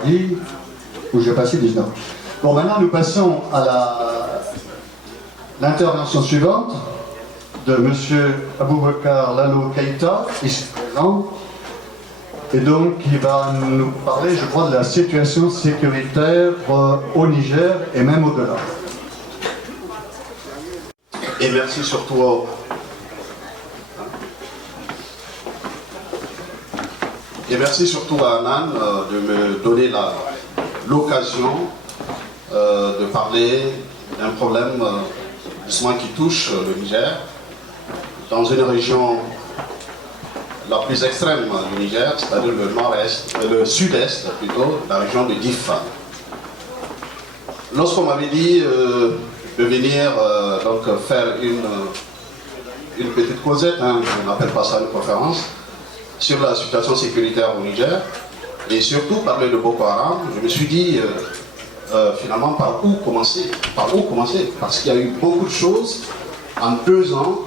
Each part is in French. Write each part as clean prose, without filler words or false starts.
Maradi, où j'ai passé 19 ans. Bon, maintenant nous passons à l'intervention suivante de M. Aboubacar Lalo Keïta, ici présent, et donc il va nous parler, je crois, de la situation sécuritaire au Niger et même au-delà. Et merci surtout à Anan de me donner l'occasion de parler d'un problème justement qui touche le Niger, dans une région la plus extrême du Niger, c'est-à-dire le nord-est, le sud-est plutôt, la région de Difa. Lorsqu'on m'avait dit de venir donc faire une petite causette, hein, on n'appelle pas ça une conférence, sur la situation sécuritaire au Niger, et surtout parler de Boko Haram, je me suis dit finalement par où commencer, parce qu'il y a eu beaucoup de choses en 2 ans,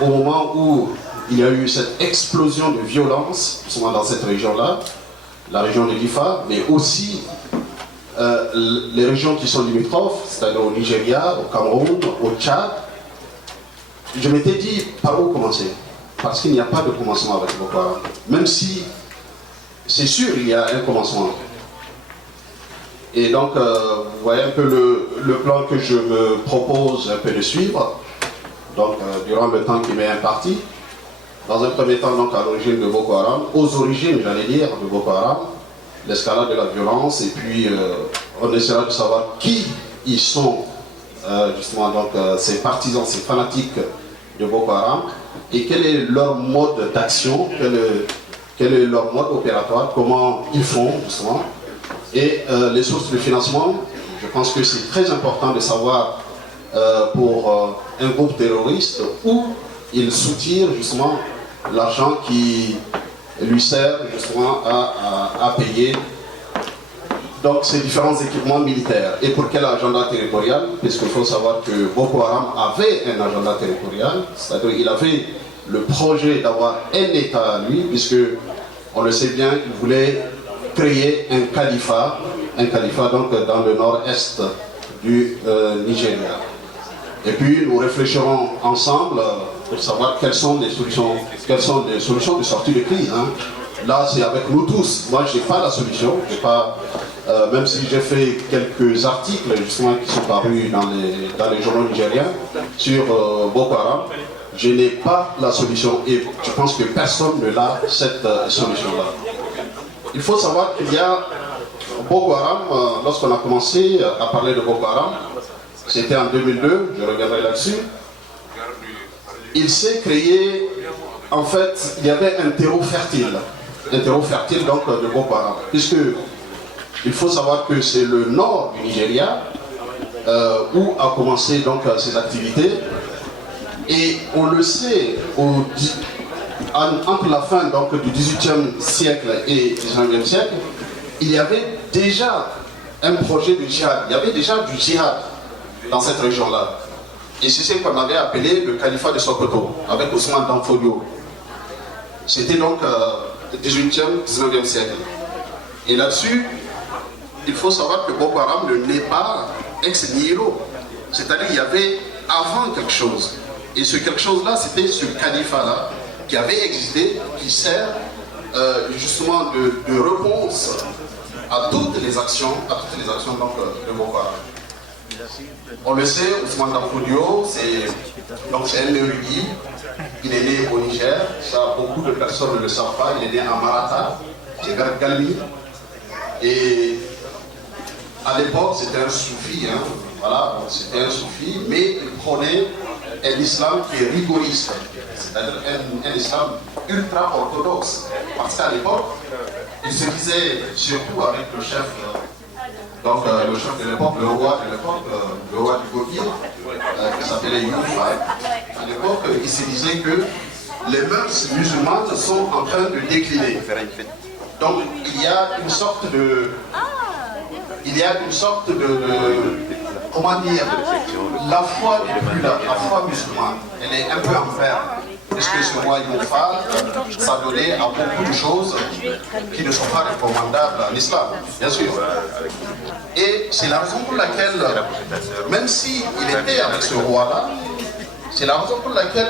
au moment où il y a eu cette explosion de violence, justement dans cette région-là, la région de Difa, mais aussi les régions qui sont limitrophes, c'est-à-dire au Nigeria, au Cameroun, au Tchad. Je m'étais dit par où commencer, parce qu'il n'y a pas de commencement avec Boko Haram, même si c'est sûr il y a un commencement. Et donc vous voyez un peu le plan que je me propose un peu de suivre, donc durant le temps qui m'est imparti. Dans un premier temps, donc à l'origine de Boko Haram, aux origines, j'allais dire, de Boko Haram, l'escalade de la violence, et puis on essaiera de savoir qui ils sont, justement, donc ces partisans, ces fanatiques de Boko Haram, et quel est leur mode d'action, quel est leur mode opératoire, comment ils font, justement, et les sources de financement. Je pense que c'est très important de savoir pour un groupe terroriste où il soutire, justement, l'argent qui lui sert justement à payer donc ces différents équipements militaires. Et pour quel agenda territorial? Puisqu'il faut savoir que Boko Haram avait un agenda territorial, c'est-à-dire qu'il avait le projet d'avoir un État à lui, puisque on le sait bien, il voulait créer un califat donc dans le nord-est du Nigeria. Et puis nous réfléchirons ensemble pour savoir quelles sont les solutions de sortie de crise. Hein. Là, c'est avec nous tous. Moi, je n'ai pas la solution. Même si j'ai fait quelques articles justement qui sont parus dans les journaux nigériens sur Boko Haram, je n'ai pas la solution. Et je pense que personne ne l'a, cette solution-là. Il faut savoir qu'il y a Boko Haram, lorsqu'on a commencé à parler de Boko Haram, c'était en 2002, je reviendrai là-dessus. Il s'est créé, en fait, il y avait un terreau fertile donc de Boko Haram, puisque il faut savoir que c'est le nord du Nigeria où a commencé donc ses activités, et on le sait, entre la fin donc, du XVIIIe siècle et XIXe siècle, il y avait déjà un projet de djihad, il y avait déjà du djihad dans cette région-là. Et c'est ce qu'on avait appelé le califat de Sokoto, avec Ousmane Danfodio. C'était donc 18e, 19e siècle. Et là-dessus, il faut savoir que Boko Haram ne naît pas ex nihilo. C'est-à-dire qu'il y avait avant quelque chose. Et ce quelque chose-là, c'était ce califat-là qui avait existé, qui sert justement de réponse à toutes les actions donc, de Boko Haram. On le sait, Ousmane Danfodio, c'est un érudit. Il est né au Niger, ça beaucoup de personnes ne le savent pas. Il est né à Marata, c'est Galmi. Et à l'époque, c'était un soufi, hein, voilà, c'était un soufi, mais il prônait un islam qui est rigoriste, c'est-à-dire un islam ultra orthodoxe. Parce qu'à l'époque, il se disait surtout avec le chef. Donc le chef de l'époque, le roi de l'époque, le roi du Gobir, qui s'appelait Youfa, à l'époque, il se disait que les mœurs musulmanes sont en train de décliner. Donc il y a une sorte de comment dire, la foi n'est plus là, la foi musulmane, elle est un peu en perte. puisque ce roi Youfa s'adonnait à beaucoup de choses qui ne sont pas recommandables en islam, bien sûr. Et c'est la raison pour laquelle, même s'il était avec ce roi-là, c'est la raison pour laquelle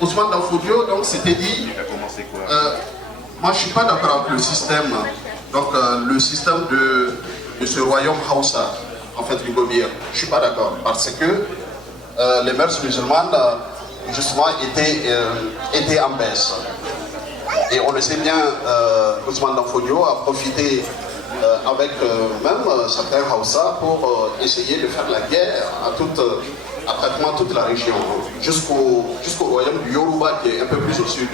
Ousmane Danfodio s'était dit moi je ne suis pas d'accord avec le système, le système de ce royaume Hausa, en fait du Gobir. Je ne suis pas d'accord parce que les mœurs musulmanes justement étaient en baisse. Et on le sait bien, Ousmane Danfodio a profité avec même certains Hausa pour essayer de faire la guerre à pratiquement toute la région, jusqu'au royaume du Yoruba qui est un peu plus au sud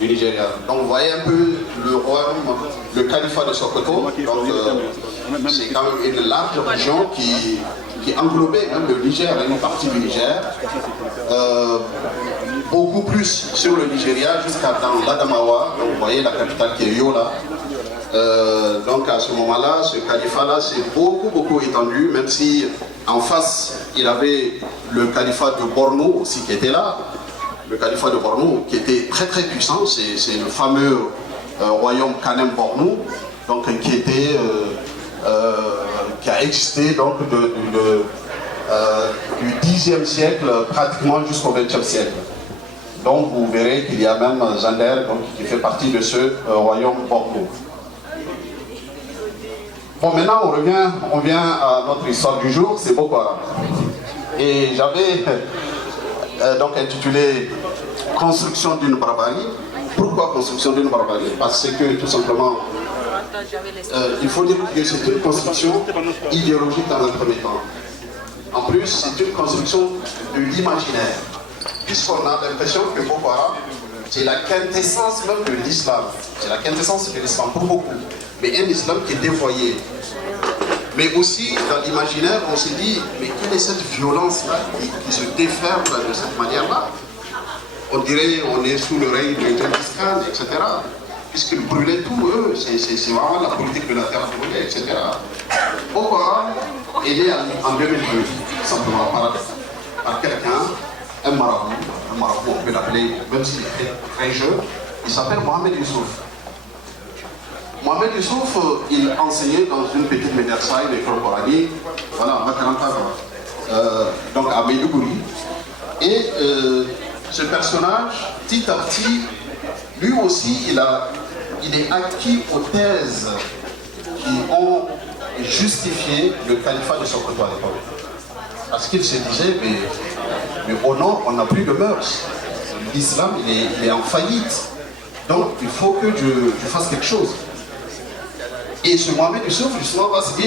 du Nigeria. Donc vous voyez un peu le royaume, le califat de Sokoto, c'est quand même une large région qui englobait même le Niger, une partie du Niger, beaucoup plus sur le Nigeria jusqu'à dans l'Adamawa, donc vous voyez la capitale qui est Yola. Donc à ce moment-là, ce califat-là s'est beaucoup étendu, même si en face, il avait le califat de Borno aussi qui était là. Le califat de Borno qui était très puissant, c'est le fameux royaume Kanem Borno, donc qui a existé donc du 10e siècle pratiquement jusqu'au 20e siècle. Donc vous verrez qu'il y a même Zander qui fait partie de ce royaume Borno. Bon, maintenant on vient à notre histoire du jour, c'est Boko Haram. Et j'avais donc intitulé Construction d'une barbarie. Pourquoi construction d'une barbarie? Parce que tout simplement, il faut dire que c'est une construction idéologique dans un premier temps. En plus, c'est une construction de l'imaginaire. Puisqu'on a l'impression que Boko Haram, c'est la quintessence même de l'islam. C'est la quintessence de l'islam pour beaucoup. Mais un islam qui est dévoyé. Mais aussi, dans l'imaginaire, on s'est dit, mais quelle est cette violence-là qui se déferle de cette manière-là? On dirait on est sous le règne de Genghis Khan, etc. Puisqu'ils brûlaient tout, eux, c'est vraiment la politique de la terre brûlée, etc. Boko Haram est né en 2002, simplement par quelqu'un, un marabout, on peut l'appeler, même s'il est très jeune, il s'appelle Mohamed Youssouf. Mohamed Youssouf, il enseignait dans une petite médersa, une école coranique, voilà, à Makaranta, donc à Maidougouri. Et ce personnage, petit à petit, lui aussi, il est acquis aux thèses qui ont justifié le califat de Sokoto à l'époque. Parce qu'il se disait, mais au nom, on n'a plus de mœurs. L'islam, il est en faillite. Donc, il faut que je fasse quelque chose. Et ce Mohamed Youssouf, justement, va se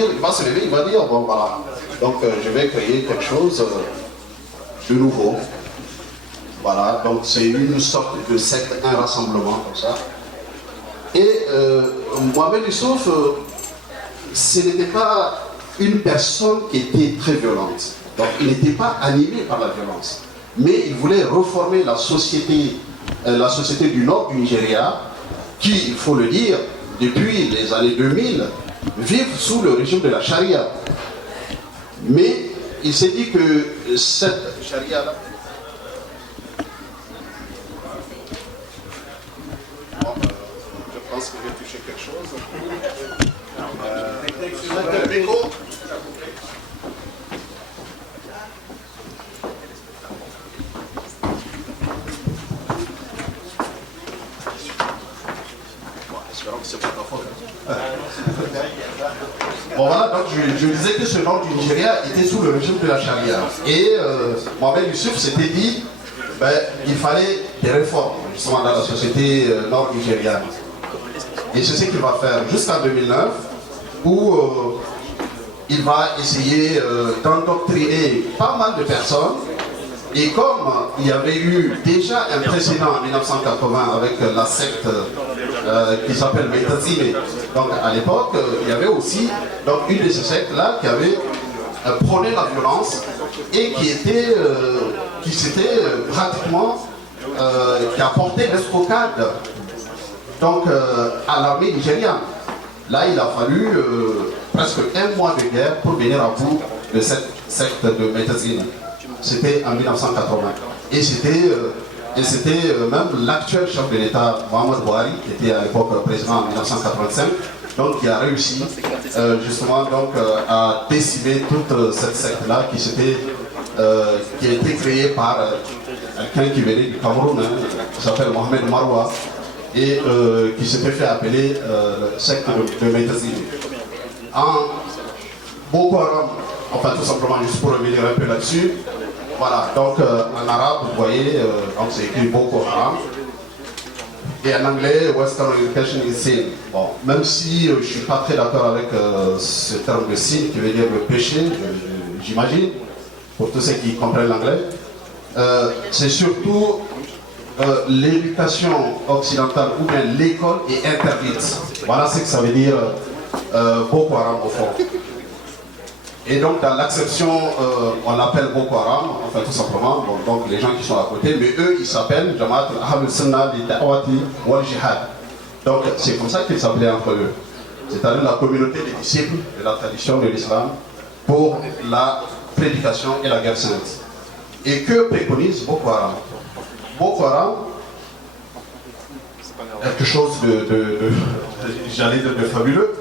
lever, il va dire, bon voilà, donc je vais créer quelque chose de nouveau. Voilà, donc c'est une sorte de secte, un rassemblement comme ça. Et Mohamed Youssouf, ce n'était pas une personne qui était très violente. Donc il n'était pas animé par la violence. Mais il voulait reformer la société du nord du Nigeria, qui, il faut le dire, depuis les années 2000, vivent sous le régime de la charia. Mais il s'est dit que cette charia-là, je pense que j'ai touché quelque chose. Bon voilà, donc je disais que ce nord du Nigeria était sous le régime de la charia. Et Mohamed Youssouf s'était dit il fallait des réformes justement dans la société nord-nigériane. Et c'est ce qu'il va faire jusqu'en 2009, où il va essayer d'endoctriner pas mal de personnes. Et comme il y avait eu déjà un précédent en 1980 avec la secte qui s'appelle Metazime, donc à l'époque, il y avait aussi donc, une de ces sectes-là qui avait prôné la violence et qui s'était pratiquement, qui a porté l'escocade donc à l'armée nigériane. Là, il a fallu presque un mois de guerre pour venir à bout de cette secte de Metazine. C'était en 1980. Et c'était Et c'était même l'actuel chef de l'État, Mohamed Bouhari, qui était à l'époque président en 1985, donc qui a réussi justement donc, à décimer toute cette secte-là qui a été créée par quelqu'un qui venait du Cameroun, qui s'appelle Mohamed Marwa, et qui s'était fait appeler secte de Métazine. En Boko Haram, enfin tout simplement juste pour revenir un peu là-dessus, voilà, donc en arabe, vous voyez, donc c'est écrit Boko Haram. Et en anglais, Western Education is sin. Bon, même si je ne suis pas très d'accord avec ce terme de sin qui veut dire le péché, j'imagine, pour tous ceux qui comprennent l'anglais, c'est surtout l'éducation occidentale ou bien l'école est interdite. Voilà ce que ça veut dire Boko Haram au fond. Et donc dans l'acception, on l'appelle Boko Haram, enfin tout simplement, bon, donc les gens qui sont à côté, mais eux ils s'appellent Jamaat al-Ahlul Sunnah li Da'wati wal Jihad. Donc c'est comme ça qu'ils s'appelaient entre eux. C'est-à-dire la communauté des disciples de la tradition de l'islam pour la prédication et la guerre sainte. Et que préconise Boko Haram? Boko Haram, quelque chose j'allais dire de fabuleux,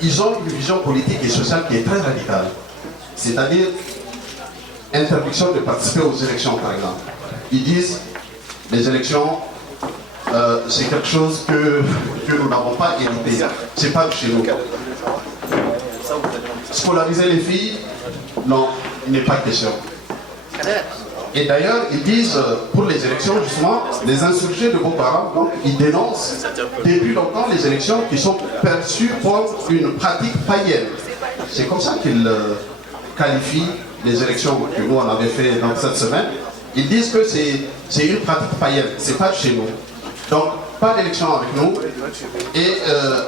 ils ont une vision politique et sociale qui est très radicale. C'est-à-dire interdiction de participer aux élections, par exemple. Ils disent les élections, c'est quelque chose que nous n'avons pas hérité. C'est pas de chez nous. Scolariser les filles, non, il n'est pas question. Et d'ailleurs, ils disent, pour les élections, justement, les insurgés de Boko Haram, donc, ils dénoncent depuis longtemps les élections qui sont perçues comme une pratique païenne. C'est comme ça qu'ils qualifient les élections que nous, on avait fait dans cette semaine. Ils disent que c'est une pratique païenne, c'est pas de chez nous. Donc, pas d'élection avec nous. Et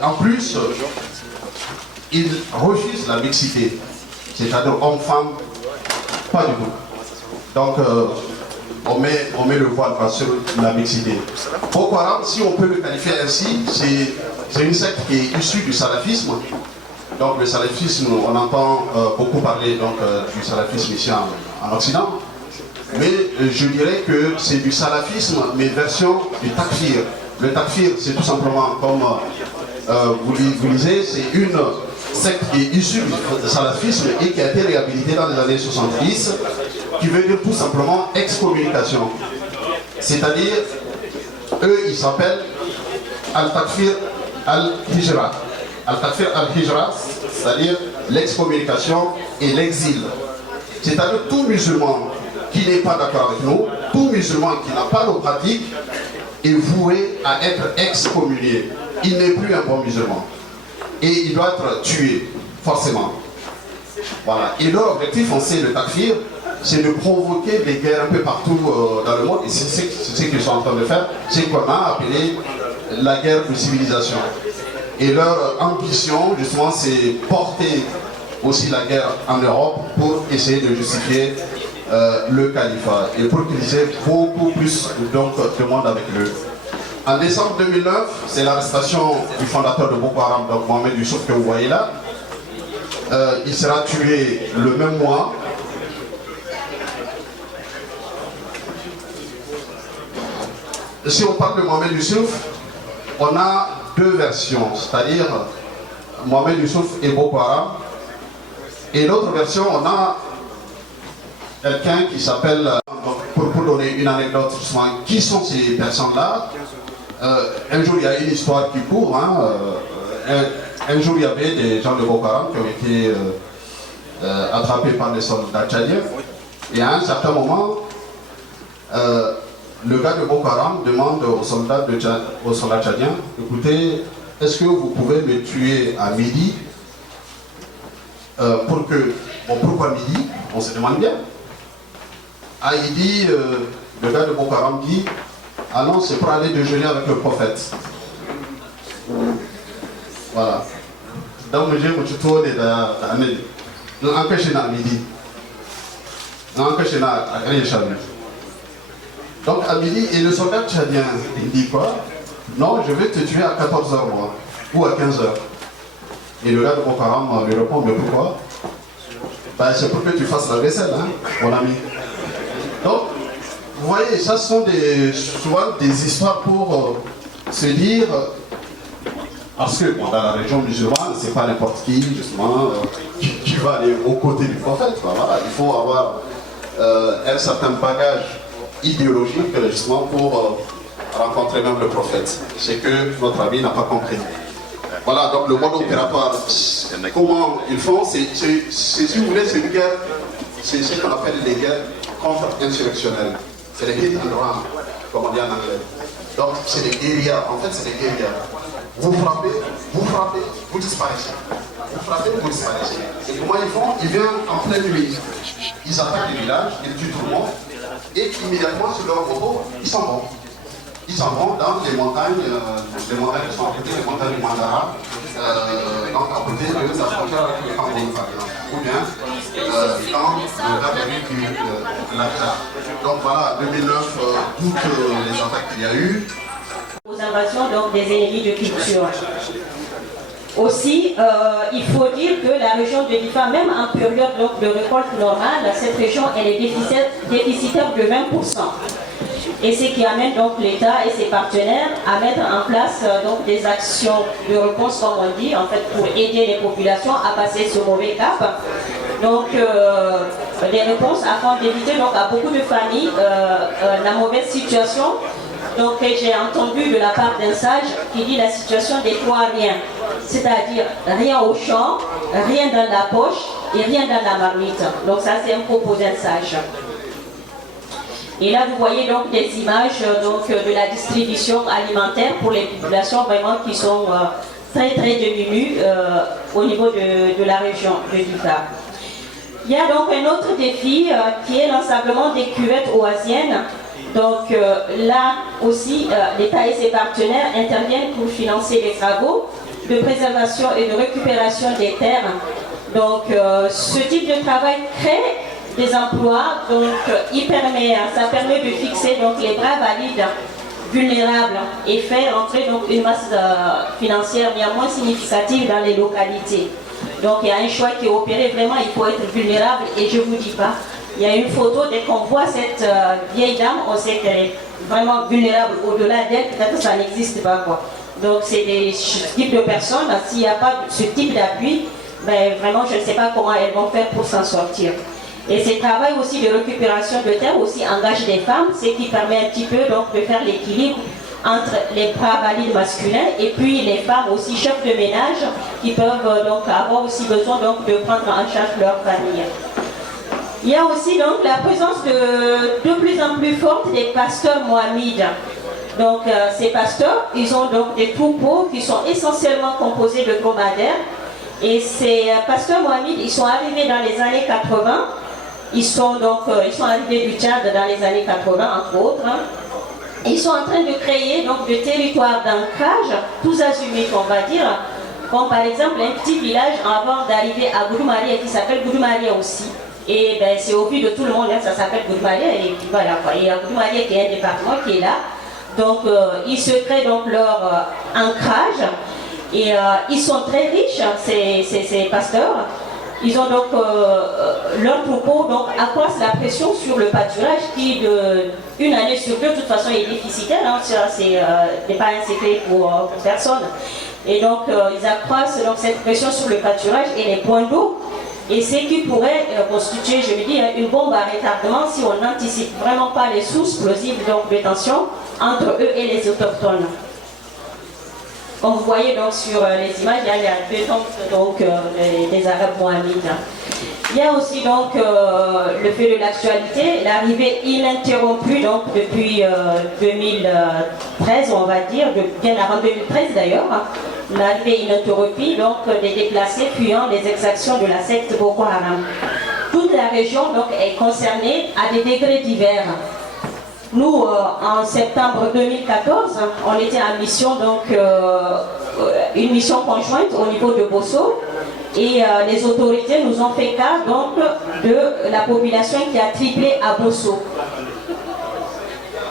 en plus, ils refusent la mixité, c'est-à-dire homme-femme, pas du tout. Donc, on met le voile sur la mixité. Boko Haram, si on peut le qualifier ainsi, c'est une secte qui est issue du salafisme. Donc, le salafisme, on entend beaucoup parler donc, du salafisme ici en Occident. Mais je dirais que c'est du salafisme, mais version du takfir. Le takfir, c'est tout simplement, comme vous lisez, c'est une secte qui est issue du salafisme et qui a été réhabilitée dans les années 70, qui veut dire tout simplement excommunication. C'est-à-dire, eux, ils s'appellent Al-Takfir Al-Hijra. Al-Takfir Al-Hijra, c'est-à-dire l'excommunication et l'exil. C'est-à-dire tout musulman qui n'est pas d'accord avec nous, tout musulman qui n'a pas nos pratiques, est voué à être excommunié. Il n'est plus un bon musulman. Et il doit être tué, forcément. Voilà. Et leur objectif, on sait, le takfir, c'est de provoquer des guerres un peu partout dans le monde. Et c'est ce qu'ils sont en train de faire. C'est qu'on a appelé la guerre de civilisation. Et leur ambition, justement, c'est porter aussi la guerre en Europe pour essayer de justifier le califat. Et pour qu'ils aient beaucoup plus donc, de monde avec eux. En décembre 2009, c'est l'arrestation du fondateur de Boko Haram, donc Mohamed Youssouf, que vous voyez là. Il sera tué le même mois. Si on parle de Mohamed Youssouf, on a deux versions, c'est-à-dire Mohamed Youssouf et Boko Haram. Et l'autre version, on a quelqu'un qui s'appelle, pour donner une anecdote justement, qui sont ces personnes-là. Un jour, il y a une histoire qui court. Un jour, il y avait des gens de Boko Haram qui ont été attrapés par des soldats tchadiens. Et à un certain moment, le gars de Boko Haram demande aux soldats tchadiens, écoutez, est-ce que vous pouvez me tuer à midi pourquoi midi? On se demande bien. Ah, il dit, le gars de Boko Haram dit, ah non, c'est pour aller déjeuner avec le prophète. Voilà. Donc, je me suis tourné à midi. Nous empêchons à midi. Nous empêchons à rien. Donc, à midi, et le soldat tchadien, il dit quoi? Non, je vais te tuer à 14h, moi, ou à 15h. Et le gars de Boko Haram lui répond, mais pourquoi? Ben, c'est pour que tu fasses la vaisselle, hein, mon ami. Donc, vous voyez, ça sont souvent des histoires pour se dire, parce que bon, dans la région musulmane, c'est pas n'importe qui, justement, qui va aller aux côtés du prophète. Voilà, il faut avoir un certain bagage idéologique, justement, pour rencontrer même le prophète. C'est que notre ami n'a pas compris. Voilà, donc le mode opératoire, comment ils font, c'est si vous voulez, c'est une guerre, c'est ce qu'on appelle les guerres contre-insurrectionnelles. C'est les hit and run, comme on dit en anglais. Donc c'est des guérillas, en fait c'est des guérillas. Vous frappez, vous disparaissez. Vous frappez, vous disparaissez. Et comment ils font? Ils viennent en pleine nuit. Ils attaquent les villages, ils tuent tout le monde, et immédiatement sur leur moto, ils s'en vont. Ils s'en vont dans les montagnes qui sont à côté, les montagnes du Mandara, donc à côté de la frontière avec le Cameroun, par exemple. Ou bien dans la vallée du Lakta. Donc voilà, 2009, toutes les attaques qu'il y a eu. Aux invasions donc, des ennemis de culture. Aussi, il faut dire que la région de Difa, même en période donc, de récolte normale, cette région elle est déficitaire de 20%. Et ce qui amène donc l'État et ses partenaires à mettre en place donc, des actions de réponse, comme on dit, en fait, pour aider les populations à passer ce mauvais cap. Donc, des réponses afin d'éviter donc, à beaucoup de familles la mauvaise situation. Donc, j'ai entendu de la part d'un sage qui dit la situation des trois riens, c'est-à-dire rien au champ, rien dans la poche et rien dans la marmite. Donc, ça, c'est un propos d'un sage. Et là, vous voyez donc des images donc, de la distribution alimentaire pour les populations vraiment qui sont très très diminuées au niveau de la région de Difa. Il y a donc un autre défi qui est l'ensablement des cuvettes oasiennes. Donc là aussi, l'État et ses partenaires interviennent pour financer les travaux de préservation et de récupération des terres. Donc ce type de travail crée des emplois, donc ça permet de fixer donc, les bras valides vulnérables et faire entrer donc, une masse financière bien moins significative dans les localités. Donc il y a un choix qui est opéré, vraiment il faut être vulnérable et je ne vous dis pas, il y a une photo, dès qu'on voit cette vieille dame, on sait qu'elle est vraiment vulnérable. Au-delà d'elle, peut-être que ça n'existe pas. Quoi. Donc c'est des types de personnes, s'il n'y a pas ce type d'appui, ben, vraiment je ne sais pas comment elles vont faire pour s'en sortir. Et ce travail aussi de récupération de terre aussi engage les femmes, ce qui permet un petit peu donc, de faire l'équilibre entre les bras valides masculins et puis les femmes aussi chefs de ménage qui peuvent donc avoir aussi besoin donc, de prendre en charge leur famille. Il y a aussi donc la présence de plus en plus forte des pasteurs mohammediens. Donc ces pasteurs, ils ont donc des troupeaux qui sont essentiellement composés de dromadaires. Et ces pasteurs mohammediens, ils sont arrivés dans les années 80. Ils sont arrivés du Tchad dans les années 80, entre autres. Ils sont en train de créer donc des territoires d'ancrage, tous azimuts, on va dire, comme par exemple un petit village avant d'arriver à Gouroumaria qui s'appelle Gouroumaria aussi. Et ben, c'est au vu de tout le monde, hein, ça s'appelle Gouroumaria et voilà quoi. Il y a Gouroumaria qui est un département qui est là. Donc ils se créent donc leur ancrage et ils sont très riches, ces pasteurs. Ils ont donc leur troupeau donc accroissent la pression sur le pâturage qui une année sur deux de toute façon est déficitaire, hein, c'est pas un secret pour personne. Et donc ils accroissent donc, cette pression sur le pâturage et les points d'eau. Et ce qui pourrait constituer, je me dis, une bombe à retardement si on n'anticipe vraiment pas les sources plausibles donc, de tension entre eux et les autochtones. Comme vous voyez donc sur les images, il y a deux temples donc, des Arabes mohammediens. Il y a aussi donc le fait de l'actualité, l'arrivée ininterrompue donc depuis 2013, on va dire, bien avant 2013 d'ailleurs, l'arrivée ininterrompue donc des déplacés fuyant les exactions de la secte Boko Haram. Toute la région donc est concernée à des degrés divers. Nous, en septembre 2014, on était en mission, donc une mission conjointe au niveau de Bosso, et les autorités nous ont fait cas donc de la population qui a triplé à Bosso.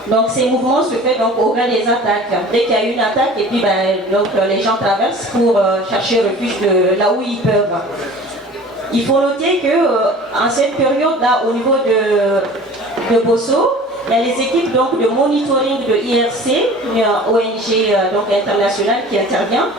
Donc ces mouvements se font donc au gré des attaques. Dès qu'il y a une attaque, et puis donc, les gens traversent pour chercher refuge de là où ils peuvent. Il faut noter que en cette période-là, au niveau de Bosso, Il y a les équipes donc, de monitoring de IRC, une ONG donc, internationale qui intervient.